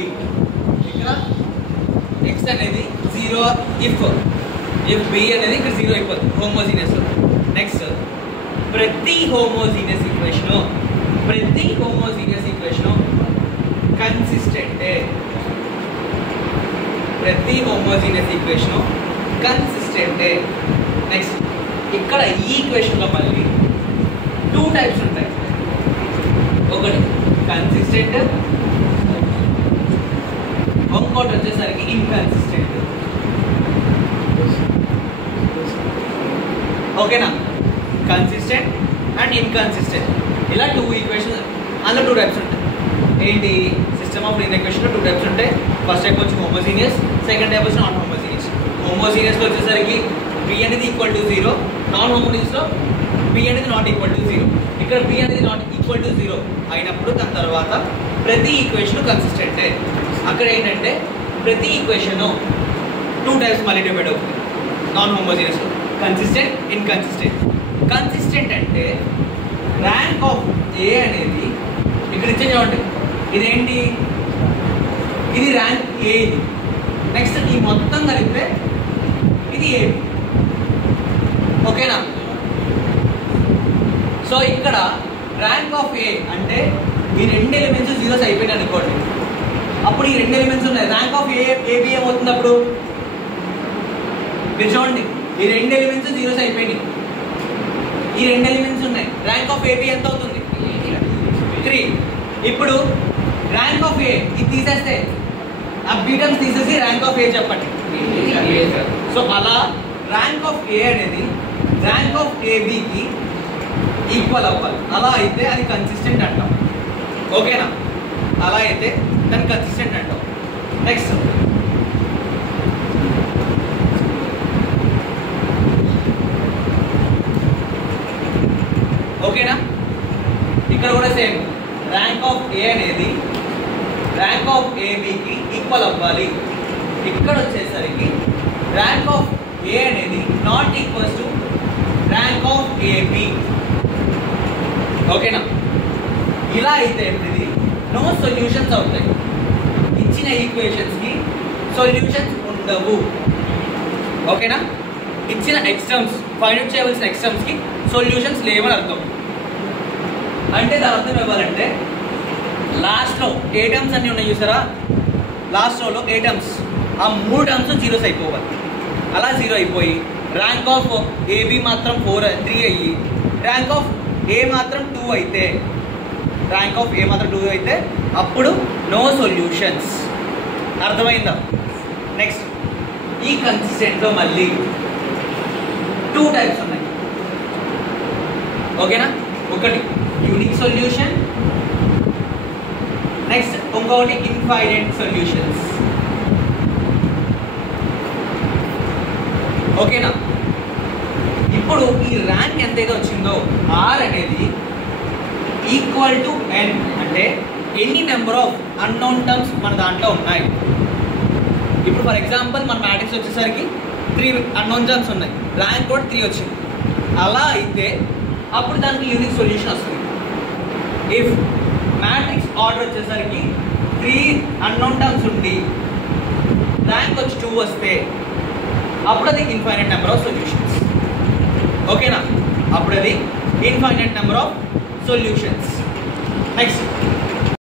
B. ఇక్కడ x అనేది 0 if b అనేది ఇక్కడ 0 అయిపోతుంది హోమోజీనియస్. నెక్స్ట్ ప్రతి హోమోజీనియస్ ఈక్వేషన్ కన్సిస్టెంట్. ప్రతి హోమోజీనియస్ ఈక్వేషన్ కన్సిస్టెంట్. నెక్స్ట్ ఇక్కడ ఈ ఈక్వేషన్లో మళ్ళీ 2 టైప్స్ ఉంటాయి. ఒకటి కన్సిస్టెంట్, ఇంకోటి వచ్చేసరికి ఇన్కన్సిస్టెంట్. ఓకేనా? కన్సిస్టెంట్ అండ్ ఇన్కన్సిస్టెంట్ ఇలా 2 ఈక్వేషన్స్, అందులో 2 టైప్స్ ఉంటాయి. ఏంటి? సిస్టమ్ ఆఫ్ లీనియర్ ఈక్వేషన్లో 2 టైప్స్ ఉంటాయి. ఫస్ట్ టైప్ వచ్చి హోమోజీనియస్, సెకండ్ టైప్ వచ్చి నాన్ హోమోజీనియస్. హోమోజీనియస్లో వచ్చేసరికి b అనేది ఈక్వల్ టు 0, నాన్ హోమోజీనియస్లో b అనేది నాట్ ఈక్వల్ టు 0. ఇక్కడ b అనేది నాట్ ఈక్వల్ టు 0 అయినప్పుడు దాని తర్వాత ప్రతి ఈక్వేషన్ కన్సిస్టెంటే. అక్కడ ఏంటంటే ప్రతి ఈక్వేషన్ 2 టైప్స్ మళ్ళీ డివైడ్ అవుతుంది నాన్ హోమోజీనియస్లో, కన్సిస్టెంట్, ఇన్కన్సిస్టెంట్. కన్సిస్టెంట్ అంటే ర్యాంక్ ఆఫ్ ఏ అనేది ఇక్కడ ఇచ్చే చూడండి, ఇదేంటి? ఇది ర్యాంక్ ఏ. ఇది నెక్స్ట్ ఈ మొత్తం కలిపితే ఇది ఏ. ఓకేనా? సో ఇక్కడ ర్యాంక్ ఆఫ్ ఏ అంటే ఈ 2 ఎలిమెంట్స్ జీరోస్ అయిపోయినాయి అనుకోండి, అప్పుడు ఈ 2 ఎలిమెంట్స్ ఉన్నాయి. ర్యాంక్ ఆఫ్ ఏబి ఏమవుతుంది అప్పుడు? మీరు చూడండి, ఈ 2 ఎలిమెంట్స్ జీరోస్ అయిపోయినాయి, ఈ 2 ఎలిమెంట్స్ ఉన్నాయి. ర్యాంక్ ఆఫ్ ఏబి ఎంత అవుతుంది? 3. ఇప్పుడు ర్యాంక్ ఆఫ్ ఏ ఇది తీసేస్తే ఆ బి టర్మ్స్ తీసేసి ర్యాంక్ ఆఫ్ ఏ చెప్పండి. సో అలా ర్యాంక్ ఆఫ్ ఏ అనేది ర్యాంక్ ఆఫ్ ఏబికి ఈక్వల్ అవ్వాలి. అలా అయితే అది కన్సిస్టెంట్ అంటాం. ఓకేనా? అలా అయితే దాన్ని కన్సిస్టెంట్ అంటాం. నెక్స్ట్ ఓకేనా? ఇక్కడ కూడా సేమ్ ర్యాంక్ ఆఫ్ ఏ అనేది ర్యాంక్ ఆఫ్ ఏబికి ఈక్వల్ అవ్వాలి. ఇక్కడ వచ్చేసరికి ర్యాంక్ ఆఫ్ ఏ అనేది not equals to rank of AB. ఓకేనా? ఇలా అయితే ఇది నో సొల్యూషన్స్ అవుతాయి. ఇచ్చిన ఈక్వేషన్స్కి సొల్యూషన్స్ ఉండవు. ఓకేనా? ఇచ్చిన ఎక్స్టర్మ్స్ ఫైండ్ అవుట్ చేయవలసిన ఎక్స్టర్మ్స్కి సొల్యూషన్స్ లేవని అర్థం. అంటే దాని అర్థం ఇవ్వాలంటే లాస్ట్లో ఏ టర్మ్స్ అన్నీ ఉన్నాయి చూసారా, లాస్ట్ రోలో ఏ టర్మ్స్, ఆ 3 టర్మ్స్ జీరోస్ అయిపోవాలి. అలా 0 అయిపోయి ర్యాంక్ ఆఫ్ ఏబి మాత్రం 3 అయ్యి ర్యాంక్ ఆఫ్ ఏ మాత్రం 2 అయితే, ర్యాంక్ ఆఫ్ ఏ మాత్రం 2 అయితే అప్పుడు నో సొల్యూషన్స్. అర్థమైందా? నెక్స్ట్ ఈ కన్సిస్టెంట్లో మళ్ళీ 2 టైప్స్ ఉన్నాయి. ఓకేనా? ఒకటి యూనిక్ సొల్యూషన్, నెక్స్ట్ ఇంకొకటి ఇన్ఫైనైట్ సొల్యూషన్స్. ఓకేనా? ఇప్పుడు ఈ ర్యాంక్ ఎంతైతే వచ్చిందో ఆర్ అనేది ఈక్వల్ టు ఎన్, అంటే ఎన్ని నెంబర్ ఆఫ్ అన్నోన్ టర్మ్స్ మన దాంట్లో ఉన్నాయి. ఇప్పుడు ఫర్ ఎగ్జాంపుల్ మన మ్యాట్రిక్స్ వచ్చేసరికి 3 అన్నోన్ టర్మ్స్ ఉన్నాయి, ర్యాంక్ కూడా 3 వచ్చింది. అలా అయితే అప్పుడు దానికి యూనిక్ సొల్యూషన్ వస్తుంది. ఇఫ్ మ్యాట్రిక్స్ ఆర్డర్ వచ్చేసరికి 3 అన్నోన్ టర్మ్స్ ఉండి ర్యాంక్ వచ్చి 2 వస్తే అప్పుడు అది ఇన్ఫైనైట్ నెంబర్ ఆఫ్ సొల్యూషన్స్. ఓకేనా? అప్పుడు అది infinite number of solutions. Next